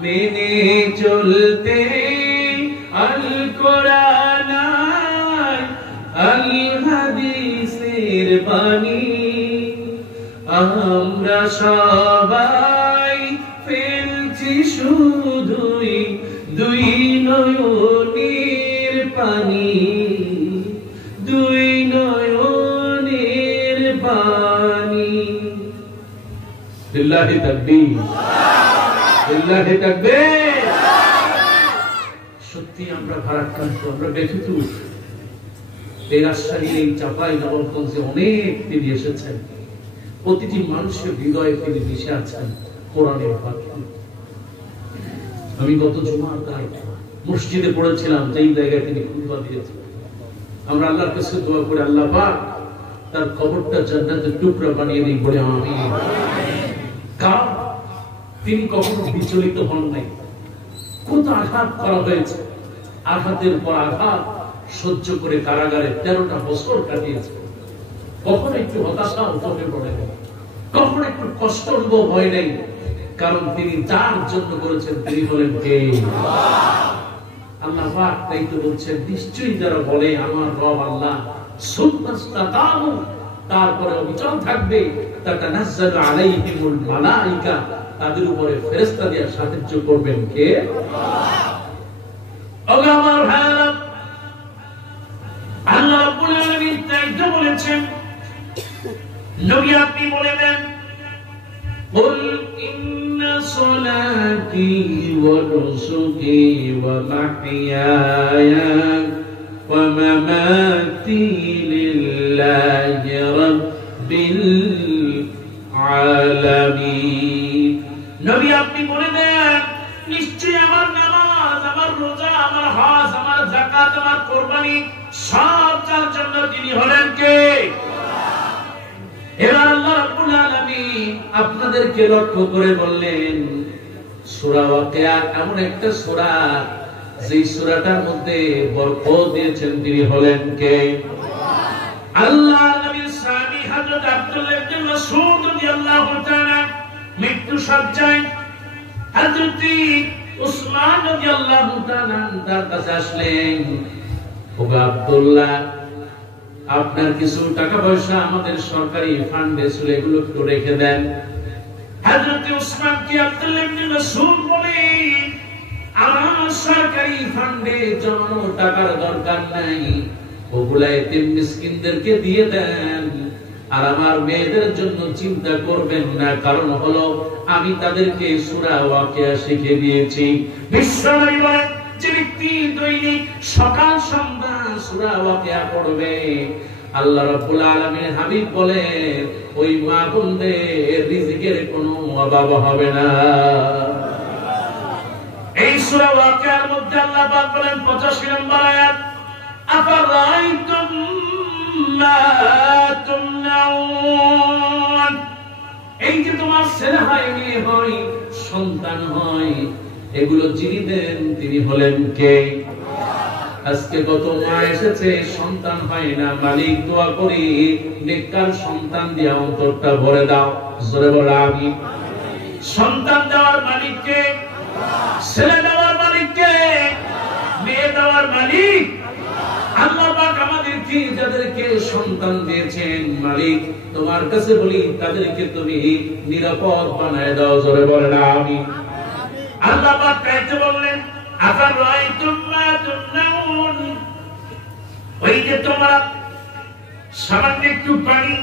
মেনে চলতে আল কোরআন, আল হাদিসের বাণী। আমরা সবাই ফেলছি শুধুই দুই নয়নের পানি, দুই নয়নের পানি। লিল্লাহি তাকবীর, লিল্লাহি তাকবীর। সত্যি আমরা ভারাক্রান্ত, আমরা ব্যথিত। এই রাজশাহীর এই চাপাই নবাবগঞ্জে অনেক তিনি এসেছেন, প্রতিটি মানুষের হৃদয়ে তিনি মিশে আছেন কোরআনের বাক্য। আমি গত জুমার মসজিদে পড়েছিলাম, যেই জায়গায় তিনি খুতবা দিয়েছেন। আমরা আল্লাহর কাছে দোয়া করে, আল্লাহ পাক তার কবরটা জান্নাতের টুকরা বানিয়ে দিন, বলে আমিন। কারণ তিনি কখনো বিচলিত হন নাই। কত আঘাত করা হয়েছে, আঘাতের পর আঘাত সহ্য করে কারাগারে 13টা বছর কাটিয়েছে। কখনো একটু হতাশা চোখে পড়ে নাই, কখনো একটু কষ্ট অনুভব হয় নাই, কারণ তিনি যার জন্য করেছেন তিনি হলেন কে? আল্লাহ পাক। তাই তো বলছেন, নিশ্চয়ই যারা বলে আমার রব আল্লাহ, সুবহানাহু, তারপরে অবিচল থাকবে, তাতানাজ্জালু আলাইহিমুল মালাইকা, তাদের উপরে ফেরেশতা দিয়ে সাহায্য করবেন কে? আল্লাহ। আমার ভাইরা, বলেছেন নবী আপনি বলে দেন قل إن صلاتي ونسكي ومحياي ومماتي لله رب العالمين নবী আপনি বলে দেন নিশ্চয় আমার নামাজ আমার রোজা আমার হজ আমার যাকাত আমার কুরবানি সব যার জন্য তিনি হলেন কে এবার আল্লাহ রাব্বুল আলামিন আপনাদেরকে লক্ষ্য করে বললেন সূরা ওয়াকিয়া এমন একটা সূরা যে সূরাটার মধ্যে বরকত দিয়েছেন তিনি হলেন কে আল্লাহ নবীর সাহাবী হযরত আব্দুল্লাহ ইবনে মাসউদ রাদিয়াল্লাহু তাআলা মৃত্যু সজ্জায় হযরত উসমান রাদিয়াল্লাহু তাআলা তার কাছে আসলেন ওগো আব্দুল্লাহ আপনার কিছু টাকা পয়সা আমাদের সরকারি ফান্ডে ছিল এগুলো একটু রেখে দেন হযরত উসমান কি আব্দুল্লাহ ইবনে মাসউদ বলেন আমার সরকারি ফান্ডে জমানো টাকার দরকার নাই ওগুলা এতিম মিসকিনদেরকে দিয়ে দেন আর আমার মেয়েদের জন্য চিন্তা করবেন না কারণ হলো আমি তাদেরকে সূরা ওয়াকিয়া শিখিয়ে দিয়েছি বিশ্বনবী বলেন যে ব্যক্তি দৈনিক সকাল সন্ধ্যা সূরা ওয়াকিয়া পড়বে আল্লাহ রাব্বুল আলামিন হাবিব বলেন ওই মা বোনদের রিজিকের কোনো অভাব হবে না এই সূরা ওয়াকিয়ার মধ্যে আল্লাহ পাক বলেন 85 নম্বর আয়াত আফারাইতুম মা তুমনাউন এই যে তোমার ছেলে হয় মেয়ে হয় সন্তান হয় এগুলো যিনি দেন তিনি হলেন কে আজকে কত মা এসেছে সন্তান হয় না মালিক দোয়া করি নেককার সন্তান দিয়ে অন্তরটা ভরে দাও জোরে বলো আমিন সন্তান দেওয়ার মালিক কে ছেলে দেওয়ার মালিক কে মেয়ে দেওয়ার মালিক আল্লাহ পাক আমাদেরকে যাদেরকে সন্তান দিয়েছেন মালিক তোমার কাছে বলি তাদেরকে তুমি নিরাপদ বানায় দাও জোরে বলেন আমিন আল্লাহ পাক কাইতে বললেন আফারাইতুম মা তুমনাউন ওই যে তোমরা সামান্য একটু পানি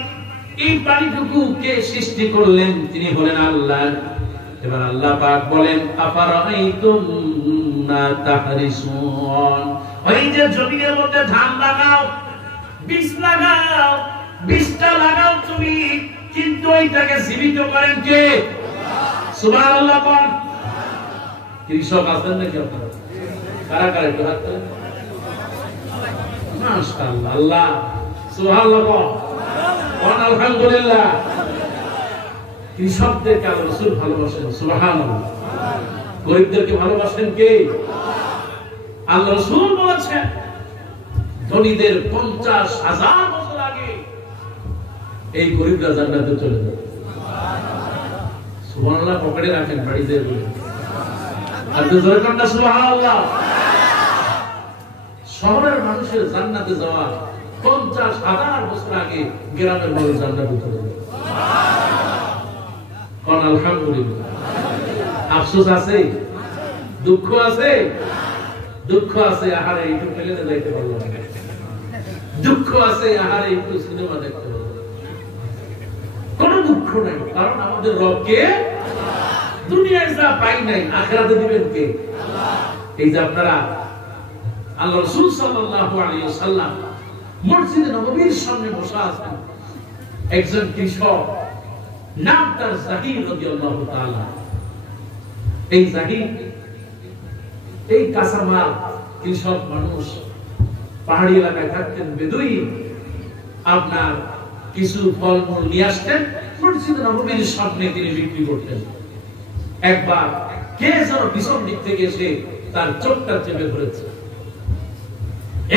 এই পানিটুকু কে সৃষ্টি করলেন তিনি হলেন আল্লাহ এবার আল্লাহ পাক বলেন আফারাইতুম মা তাহরিসুন ওই যে জমির মধ্যে ধান লাগাও বীজটা লাগাও তুমি কিন্তু ওইটাকে জীবিত করেন কে সুবহানাল্লাহ কোন কৃষক আছেন নাকি আপনারা কারা কারা একটু হাত তোলেন মাশাআল্লাহ আল্লাহ সুবহানাল্লাহ কোন আলহামদুলিল্লাহ কৃষকদেরকে আল্লাহ রাসূল ভালোবাসেন সুবহানাল্লাহ গরিবদেরকে ভালোবাসেন কে আল্লাহ রাসূল বলেছেন ধনীদের 50,000 বছর আগে এই গরিবরা জান্নাতে চলে যাবে সুবহানাল্লাহ পকেটে রাখেন বাড়িতে বলে আপনি জোরে কান্না সুবহানাল্লাহ শহরের মানুষের জান্নাতে যাওয়া 50,000 বছর আগে গ্রামের মানুষ জান্নাতে চলে যাবে কোন আলহামদুলিল্লাহ আফসোস আছে দুঃখ আছে দুঃখ আছে আহারে একটু প্লেনে যাইতে পারলাম না দুঃখ আছে আহারে একটু সিনেমা দেখতে পারলাম কোন দুঃখ নাই কারণ আমাদের রবকে দুনিয়ায় যা পাই নাই আখিরাতে দিবেন কে আল্লাহ এই যে আপনারা আল্লাহ রাসূল সাল্লাল্লাহু আলাইহি ওয়াসাল্লাম মসজিদে নববীর সামনে বসে আছেন একজন কৃষক নাম তার জাহির রাদিয়াল্লাহু তাআলা এই জাহির এই কাঁচামাল কৃষক মানুষ পাহাড়ি এলাকায় থাকতেন বেদুইন আপনার কিছু ফলমূল নিয়ে আসতেন মসজিদে নববীর সামনে তিনি বিক্রি করতেন একবার কে যেন পিছন দিক থেকে এসে তার চোখটা চেপে ধরেছে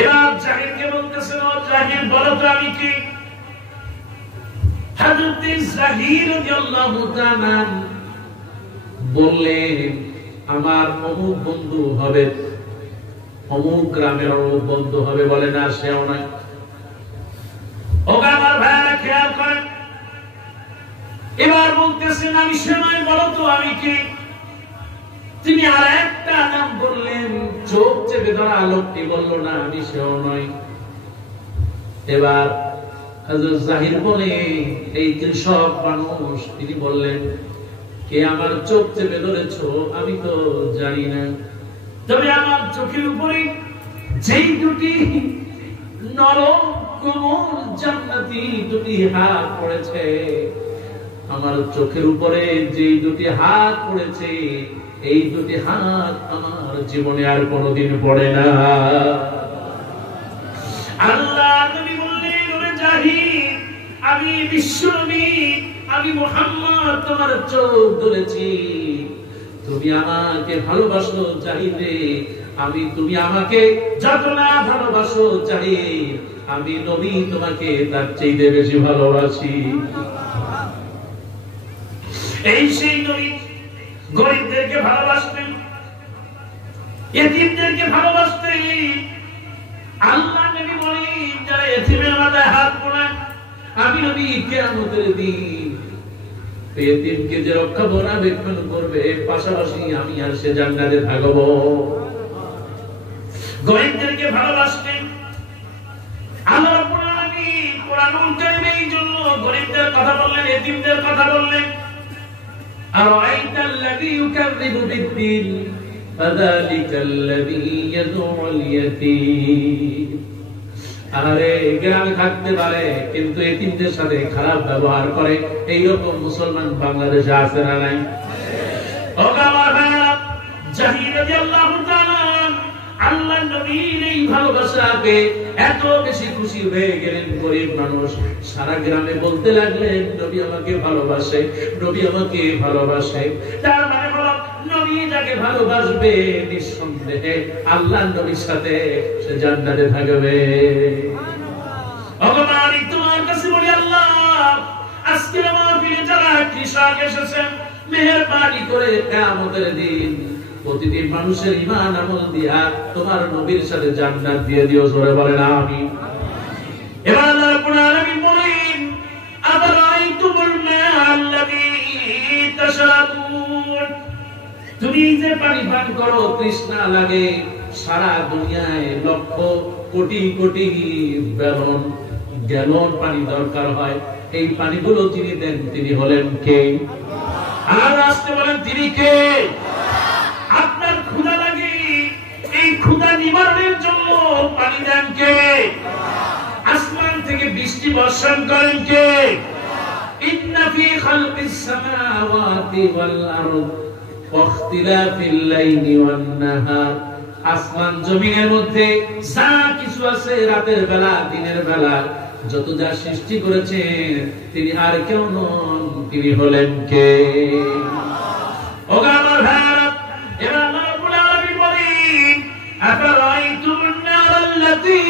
এবার জাহিরকে বলতেছেন ও জাহির বলো তো আমি কি হযরত জাহির রাদিয়াল্লাহু তাআলা বললেন আমার অমুক বন্ধু হবে অমুক গ্রামের অমুক বন্ধু হবে বলে না সেও নয় ও আমার ভাইরা খেয়াল করেন এবার বলতেছেন আমি সে নয় বলো তো আমি কি তিনি আর একটা নাম বললেন চোখ চেপে ধরা লোকটি বলল না আমি সেও নয় এবার হযরত জাহির বলে এই কৃষক মানুষ তিনি বললেন, কে আমার চোখ চেপে ধরেছো আমি তো জানি না, তবে আমার চোখের উপরে যেই দুটি নরম কোমল জান্নাতি দুটি হাত পড়েছে, আমার চোখের উপরে যেই দুটি হাত পড়েছে এই দুটি হাত আমার জীবনে আর কোনোদিন পড়ে না। আল্লাহ নবী বললেন, ওরে জাহির, আমি বিশ্বনবী, আমি মুহাম্মদ তোমার চোখ ধরেছি, তুমি আমাকে ভালোবাসো জাহিরে, তুমি আমাকে যত না ভালোবাসো জাহির, আমি নবী তোমাকে তার চাইতে বেশি ভালোবাসি। এই সেই নবী গরিবদেরকে ভালোবাসতেন, এতিমদেরকে ভালোবাসতেন। আল্লাহ নবী বলেন, যারা এতিমের মাথায় হাত পড়ায় আমি নবী কিয়ামতের দিন এতিমকে যে রক্ষণাবেক্ষণ করবে, পাশাপাশি আমি আর সে জান্নাতে থাকবো। গরিবদেরকে ভালোবাসতেন। আল্লাহ রাব্বুল আলামিন কোরআনুল কারীমে এই জন্য গরিবদের কথা বললেন, এতিমদের কথা বললেন। আরাআইতাল্লাযী ইউকাযযিবু বিদ্দীন ফাযালিকাল্লাযী ইয়াদউল ইয়াতীম। আরে গ্রামে থাকতে পারে কিন্তু এতিমদের সাথে খারাপ ব্যবহার করে, এইরকম মুসলমান বাংলাদেশে আছে না নাই? জাহির রাদিয়াল্লাহু তাআলা আল্লাহর নবীর এই ভালোবাসাকে এত বেশি খুশি হয়ে গেলেন, গরিব মানুষ সারা গ্রামে বলতে লাগলেন, নবী আমাকে ভালোবাসে, নবী আমাকে ভালোবাসে। তার মানে হলো নবী যাকে ভালোবাসবে নিঃসন্দেহে আল্লাহর নবীর সাথে সে জান্নাতে থাকবে। ভগবান তোমার কাছে বলি, আল্লাহ আজকে আমার ফিরে যারা কৃষক এসেছেন, মেহেরবানি করে কিয়ামতের দিন প্রতিদিন মানুষের ঈমান আমল দিয়া তোমার নবীর সাথে জান্নাত দিয়ে দিও। জোরে বলেন আমিন। এবার আল্লাহ রাব্বুল আলামিন বলেন, আফারাআইতুমুল মাআল্লাযী তাশরাবুন, তুমি যে পানি পান করো তৃষ্ণা লাগে, সারা দুনিয়ায় লক্ষ কোটি কোটি গ্যালন পানি দরকার হয়, এই পানিগুলো যিনি দেন তিনি হলেন কে? আর আসতে বলেন তিনি কে? আপনার ক্ষুধা লাগে, এই ক্ষুধা নিবারণের জন্য পানি দেন কে? আসমান থেকে বৃষ্টি বর্ষণ করেন কে? ইন্না ফি খালকিস সামাওয়াতি ওয়াল আরদ ওয়া ইখতিলাফিল লাইলি ওয়ান নাহার, আসমান জমিনের মধ্যে যা কিছু আছে, রাতের বেলা দিনের বেলা যত যা সৃষ্টি করেছেন তিনি আর কেউ নন, তিনি হলেন কে? ওগো আমার ভাইরা, এবার আল্লাহ রাব্বুল আলামিন বলেন, আফারাআইতুমুন নারাল্লাতী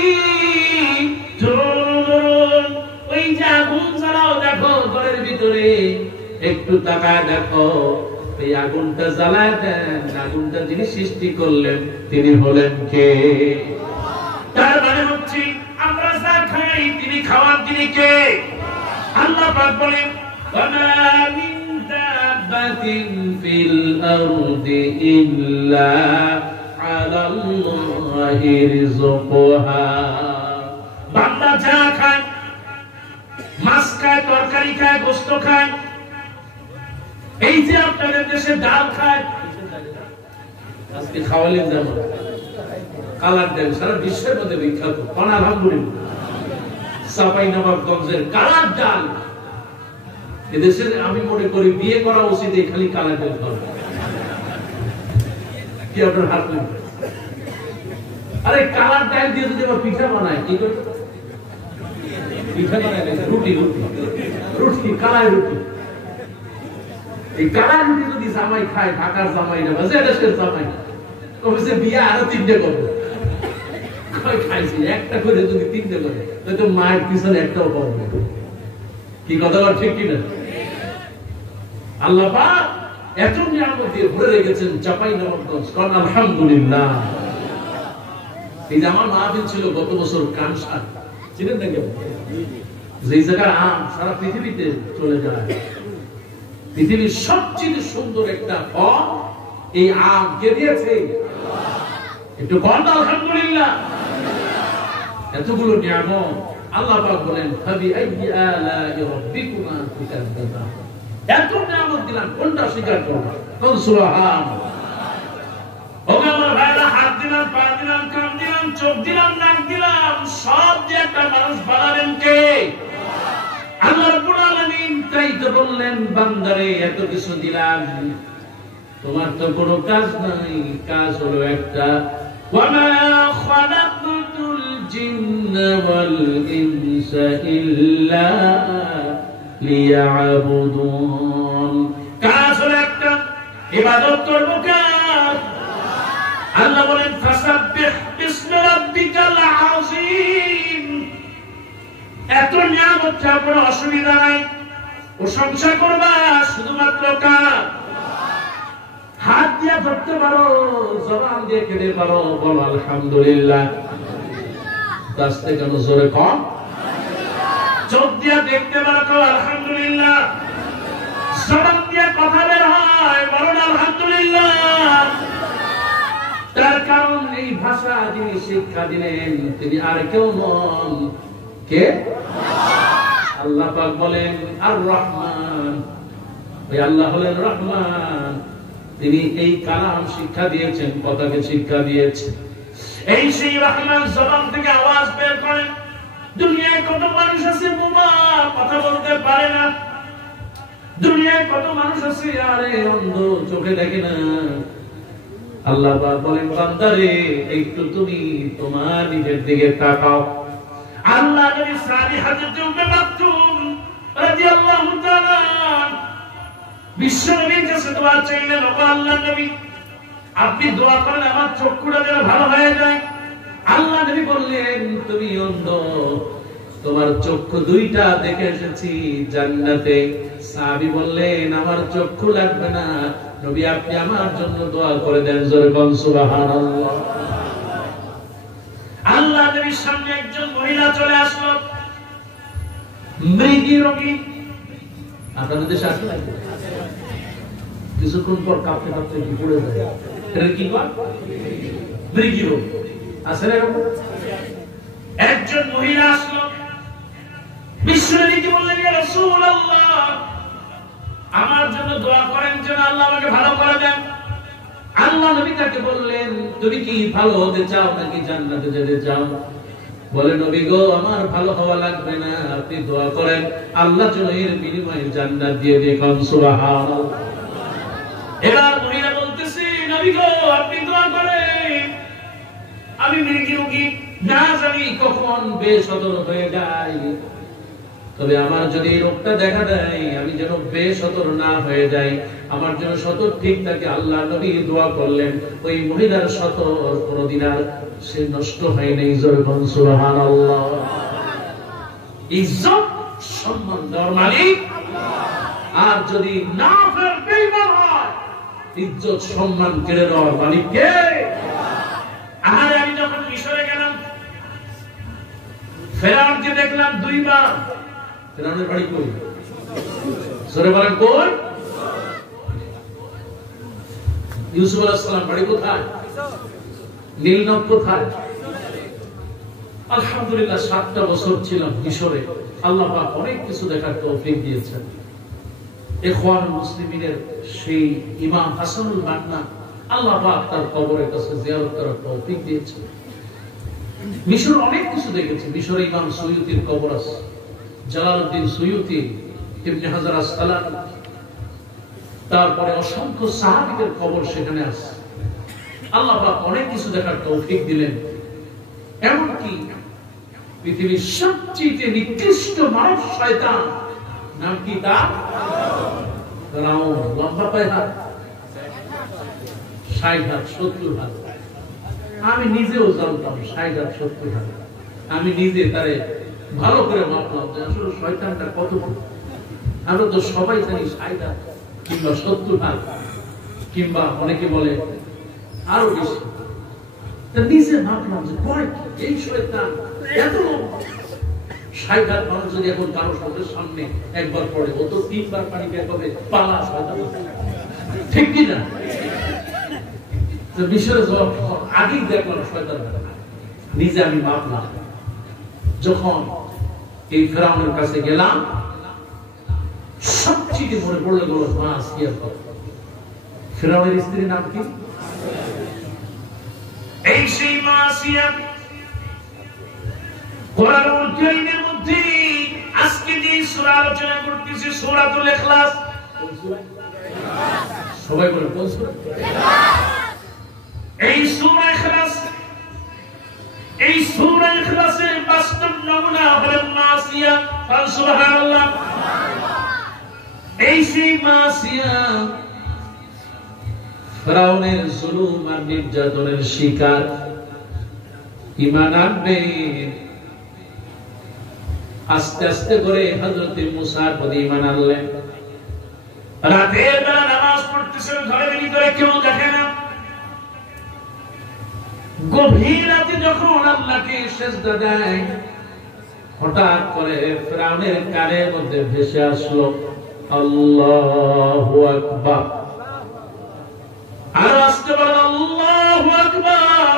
তুরুন, ওই যে আগুন জ্বালাও দেখো ঘরের ভিতরে, একটু তাকায় দেখো, এই আগুনটা জ্বালায় দেন, আগুনটা যিনি সৃষ্টি করলেন তিনি হলেন কে? তার মানে হচ্ছে আমরা যা খাই তিনি খাওয়ান তিনি কে? আল্লাহ পাক বলেন, ওয়ামা মিন দাব্বাতিন ফিল আরদি ইল্লা আলাল্লাহি রিজকুহা। বান্দা যা খায়, মাছ খায়, তরকারি খায়, গোশত খায়, এই যে আপনাদের দেশে ডাল খায়, আজকে খাওয়ালেন যেমন কালার ডাল সারা বিশ্বের মধ্যে বিখ্যাত, আলহামদুলিল্লাহ চাঁপাইনবাবগঞ্জের কালার ডাল, এদেশের আমি মনে করি বিয়ে করা উচিত এই খালি কালার ডাল খাওয়া। কি আপনার হাত নেই? আরে কালার ডাল দিয়ে যদি আবার পিঠা বানায়, কি করে পিঠা বানায়? রুটি রুটি রুটি কালাই রুটি, এই কালাই রুটি যদি জামাই খায়, ঢাকার জামাই না বাজে দেশের জামাই, তবে সে বিয়ে আরো তিনটে করবে, খাইছি একটা করে যদি তিনটে করে তো মায়ের পিছনে একটাও করবে। কি কথা ঠিক কিনা? আল্লাহ পাক এত নিয়ামত দিয়ে ভরে রেখেছেন চাঁপাইনবাবগঞ্জ, কারণ আলহামদুলিল্লাহ। এই যে আমার মাহফিল ছিল গত বছর কানসার, চিনেন না কেউ? যেই জায়গার আম সারা পৃথিবীতে চলে যায়, পৃথিবীর সবচেয়ে সুন্দর একটা ফল এই আম কে দিয়েছে? একটু বল আলহামদুলিল্লাহ। এতগুলো নিয়ামত আল্লাহ পাক বলেন ফাবি আইয়ি আলা'i রাব্বিকুমা তুকাজ্জিবান, এত নিয়ামত দিলাম কোনটা স্বীকার করবে? কোন সুবহানাল্লাহ। ওকে আমার ভাইরা, হাত দিলাম, পা দিলাম, কান দিলাম, চোখ দিলাম, নাক দিলাম, সব দিয়ে একটা মানুষ বানালেন কে? আল্লাহ রাব্বুল আলামিন। তাই তো বললেন বান্দারে এত কিছু দিলাম, তোমার তো কোনো কাজ নাই, কাজ হলো একটা, ওয়ামা খালাকতুল জিন্না ওয়াল ইনসা ইল্লা লিয়াবুদুন, কাজ হলো একটা, ইবাদত করব কাজ। আল্লাহ বলেন ফাসাব্বিহ বিসমি রাব্বিকাল আযীম, এত নিয়ামত চাওয়ার কোনো অসুবিধা নাই, প্রশংসা করবা শুধুমাত্র কাজ। হাত দিয়ে ধরতে পারো, জবান দিয়ে খেতে পারো, বলো আলহামদুলিল্লাহ। কাজতে কেন জোরে কম? চোখ দিয়ে দেখতে পারো, কও আলহামদুলিল্লাহ। জবান দিয়ে কথা বের হয়, বলো আলহামদুলিল্লাহ। তার কারণ এই ভাষা যিনি শিক্ষা দিলেন তিনি আর কেউ নন, কে? আল্লাহ পাক বলেন আর রহমান, ওই আল্লাহ হলেন রহমান, তিনি এই কালাম শিক্ষা দিয়েছেন, কথাকে শিক্ষা দিয়েছেন। এই সেই রহমান জবান থেকে আওয়াজ বের করেন। দুনিয়ায় কত মানুষ আছে বোমা, কথা বলতে পারে না। দুনিয়ায় কত মানুষ আছে আরে অন্ধ, চোখে দেখে না। আল্লাহ পাক বলেন বান্দারে একটু তুমি তোমার নিজের দিকে তাকাও। আল্লাহ নবী সালিহ হযরত উম্মে মাকতুম রাদিয়াল্লাহু তাআলা বিশ্ব নবীর কাছে দোয়া চাইলেন, ওগো আল্লাহর নবী আপনি দোয়া করেন আমার চক্ষুটা যেন ভালো হয়ে যায়। আল্লাহ নবী বললেন তুমি অন্ধ, তোমার চক্ষু দুইটা দেখে এসেছি জান্নাতে। সাহাবী বললেন আমার চক্ষু লাগবে না, নবী আপনি আমার জন্য দোয়া করে দেন, জোরে বলুন সুবহানাল্লাহ। আল্লাহ নবীর সামনে একজন মহিলা চলে আসলো, মৃগী রোগী। আপনাদের দেশে আসে না? কিছুক্ষণ পর কাঁপতে কাঁপতে কি পড়ে যায়, এটা কি বল? মৃগী রোগ আছে না? একজন মহিলা আসলো, বিশ্বনবীকে বললেন ইয়া রাসূলুল্লাহ আমার জন্য দোয়া করেন যেন আল্লাহ আমাকে ভালো করে দেন। আল্লাহ নবী তাকে বললেন তুমি কি ভালো হতে চাও নাকি জান্নাতে যেতে চাও? বলে নবী গো আমার ভালো হওয়া লাগবে না, আপনি দোয়া করেন আল্লাহ যেন এর বিনিময়ে জান্নাত দিয়ে দেন, সুবহানাল্লাহ। এবার মহিলা বলতেছে নবী গো আপনি দোয়া করেন, আমি মৃগী রোগী, না জানি কখন বেসদর হয়ে যাই, তবে আমার যদি রোগটা দেখা দেয় আমি যেন বেসদর না হয়ে যাই, আমার যেন সতর ঠিক থাকে। আল্লাহ নবী দোয়া করলেন, ওই মহিলার সতর কোনদিন আর সে নষ্ট হয় নাই, জোরে বলুন সুবহানাল্লাহ। ইজ্জত সম্মান দেওয়ার মালিক আল্লাহ, আর যদি না ফের বেঈমান হয় ইজ্জত সম্মান কেড়ে নেওয়ার মালিক কে? আল্লাহ। আর আমি যখন মিশরে গেলাম ফেরাউনকে দেখলাম দুইবার। ফেরাউনের বাড়ি কই? জোরে বলেন কই? ইউসুফ আলাইহিস সালাম বাড়ি কোথায়? নীলনদ কোথায়? আলহামদুলিল্লাহ 7টা বছর ছিলাম মিশরে, আল্লাহ পাক অনেক কিছু দেখার তৌফিক দিয়েছেন। ইখওয়ান মুসলিমিনের সেই ইমাম হাসানুল বান্না আল্লাহ পাক তার কবরের কাছে জিয়ারত করার তৌফিক দিয়েছেন। মিশর অনেক কিছু দেখেছি। মিশরে ইমাম সুয়ুতির কবর আছে, জালালউদ্দিন সুয়ুতি, ইবনে হাজার আসকালানি, তারপরে অসংখ্য সাহাবীদের কবর সেখানে আছে। আল্লাহ পাক অনেক কিছু দেখার তৌফিক দিলেন। এমনকি পৃথিবীর সবচেয়ে নিকৃষ্ট মানব শয়তান নাম কি তার? ফেরাউন। লম্বা পায় হাত 60 হাত 70 হাত। আমি নিজেও জানতাম 60 হাত 70 হাত। আমি নিজে তারে ভালো করে মাপলাম যে আসলে শয়তানটা কত বড়। আমরা তো সবাই জানি 60 হাত কিংবা 70 হাত কিংবা অনেকে বলে আরো বেশি। নিজে ভাবলাম যে এই শয়তান এত 60 হাত মানুষ যদি এখন কারো শরীরের সামনে একবার পড়ে ও তো 3 বার পানি বের হবে, পালা শয়তান, ঠিক কি না? তো মিশরে আগেই দেখলাম শয়তান, নিজে আমি ভাবলাম যখন এই ফেরাউনের কাছে গেলাম, সবচেয়ে মনে পড়লো গেল মাসিয়ার কথা। ফেরাউনের স্ত্রীর নাম কি? এই সেই মাসিয়া। কোরআনুল কারীমের মধ্যে আজকে যে সূরা আলোচনা করতেছি সূরাতুল ইখলাস। সবাই বলে কোন সূরা? এই সূরা ইখলাস। এই সূরা ইখলাসের বাস্তব নমুনা হলেন মাসিয়া। সুবহানাল্লাহ। এই সেই মাসিয়া ফেরাউনের জুলুম আর নির্যাতনের শিকার। ঈমান আনবে আস্তে আস্তে করে হযরত মুসার প্রতি ঈমান আনলেন। রাতের বেলা নামাজ পড়তেছেন, ঘরের ভিতরে কেউ দেখে না। গভীর রাতে যখন আল্লাহকে সিজদা দেয়, হঠাৎ করে ফেরাউনের কানের মধ্যে ভেসে আসলো আল্লাহু আকবার। আর আস্তে বলেন আল্লাহু আকবার।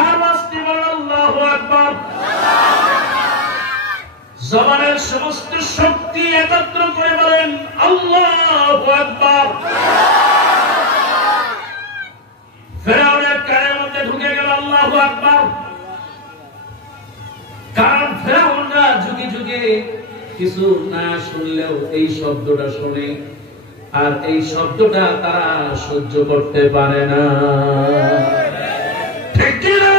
আর আস্তে বলেন আল্লাহু আকবার। জবানের সমস্ত শক্তি একত্র করে বলেন আল্লাহু আকবার। ফেরাউনের কানের মধ্যে ঢুকে গেল আল্লাহু আকবার। কারণ ফেরাউনরা যুগে যুগে কিছু না শুনলেও এই শব্দটা শুনে, আর এই শব্দটা তারা সহ্য করতে পারে না। ঠিক কি না?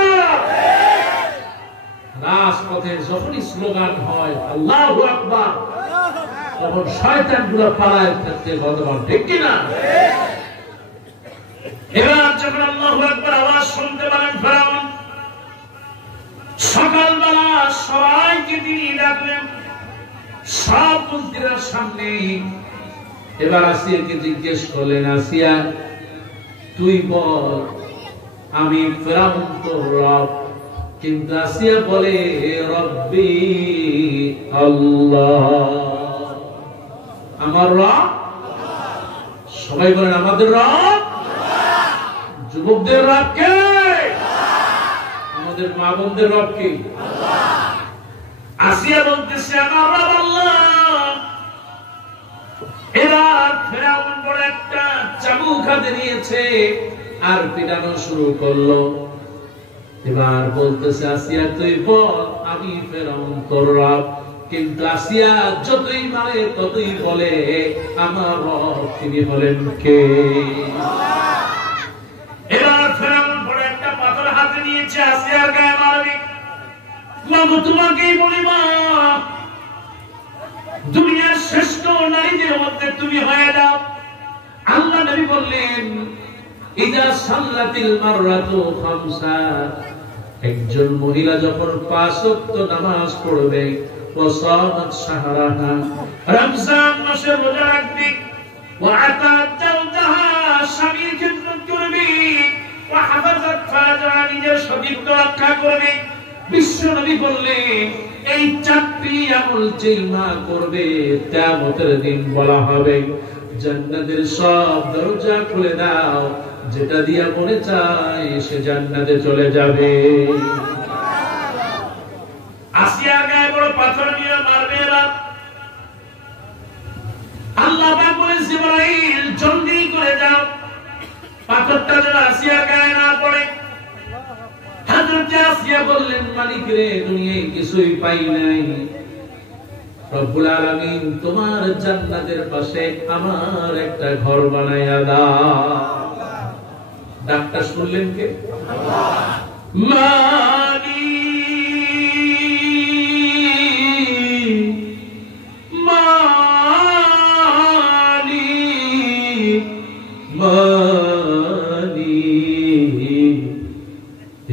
রাজপথে যখনই স্লোগান হয় আল্লাহু আকবার, তখন শয়তানগুলো পালায় থাকতে ভগবান। ঠিক কি না? এবার যখন আল্লাহু আকবার আওয়াজ শুনতে পারেন ফেরাউন, সকালবেলা সবাইকে তিনি ডাকলেন সব মন্ত্রীর সামনে। এবার আসিয়াকে জিজ্ঞেস করলেন, আসিয়া তুই বল আমি ফেরাউন তোর রব। কিন্তু আসিয়া বলে রব্বি আল্লাহ, আমার রব। সবাই বলেন আমাদের রব। যুবকদের রব কে? আমাদের মা বোনদের রব কে? আসিয়া বলতেছে আমার রব আল্লাহ। এবার ফেরাউন বড় একটা চাবুক হাতে নিয়েছে আর পিটানো শুরু করলো। এবার বলতেছে আসিয়া তুই বল আমি ফেরাউন তোর রব। কিন্তু আসিয়া যতই মারে ততই বলে আমার রব তিনি হলেন কে? এবার ফেরাউন বড় একটা পাথর হাতে নিয়েছে, আসিয়ার গায়ে মারবে। মাগো তোমাকেই বলি মা, দুনিয়ার শ্রেষ্ঠ নারীদের মধ্যে তুমি হয়ে যাও। আল্লাহ নবী বললেন ইযা সাল্লাতিল মাররাতু খামসা, একজন মহিলা যখন 5 ওয়াক্ত নামাজ পড়বে, ওয়া সামাত শাহরাহা, রমজান মাসে রোজা রাখবে, ওয়া আতাত জাওজাহা, স্বামীর খিদমত করবে, ওয়া হাফাজাত ফারাজাহা, নিজের সতীত্ব রক্ষা করবে। বিশ্ব নবী বললেন এই 4টি আমল যে মা করবে কিয়ামতের দিন বলা হবে জান্নাতের সব দরজা খুলে দাও, যেটা দিয়া মনে চায় সে জান্নাতে চলে যাবে। আসিয়ার গায়ে বড় পাথর নিয়ে মারবে। আল্লাহ পাক বলেন জিবরাইল জলদি করে যাও, পাথরটা যেন আসিয়ার গায়ে না পড়ে। হযরত আসিয়া বললেন মালিক রে, দুনিয়ায় কিছুই পাই নাই, রব্বুল আলামিন তোমার জান্নাতের পাশে আমার একটা ঘর বানায়া দাও। ডাকটা শুনলেন কে? আল্লাহ।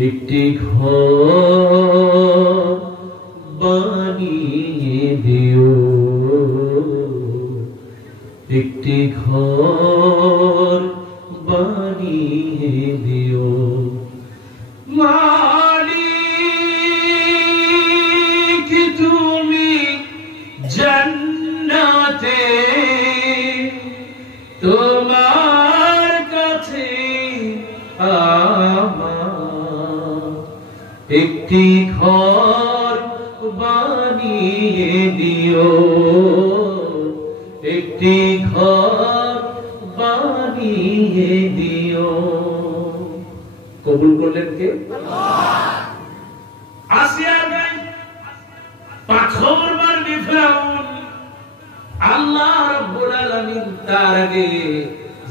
একটি ঘর বানিয়ে দিও, একটি ঘর বানিয়ে দিও। মালিক তুমি জান্নাতে তোমার কাছে আমার একটি ঘর বানিয়ে দিও, একটি ঘর বানিয়ে দিও। কবুল করলেন কে? আসিয়ার গায়ে পাথর মারবে ফেরাউন। আল্লাহ রাব্বুল আলামিন তার আগে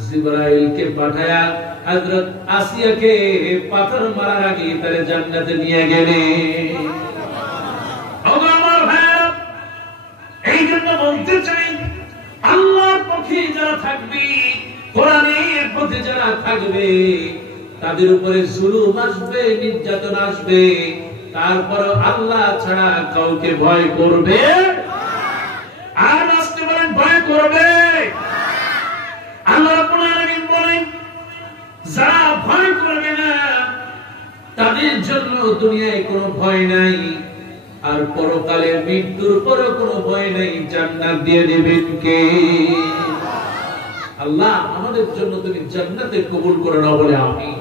জিবরাইলকে পাঠায়া হযরত আসিয়াকে পাথর মারার আগে তার জান্নাতে নিয়ে গেলেন। আমার ভাই, এই জন্য বলতে চাই, আল্লাহর পক্ষে যারা থাকবে, কোরআনের পথে যারা থাকবে, তাদের উপরে জুলুম আসবে, নির্যাতন আসবে, তারপর আল্লাহ ছাড়া কাউকে ভয় করবে আর আসতে পারেন ভয় করবে। আল্লাহ রাব্বুল আলামিন বলেন, যারা ভয় করবে না তাদের জন্য দুনিয়ায় কোনো ভয় নাই, আর পরকালে মৃত্যুর পরও কোনো ভয় নাই। জান্নাত দিয়ে দিবেন কে? আল্লাহ আমাদের জন্য তুমি জান্নাতে কবুল করে নাও বলে আমিন।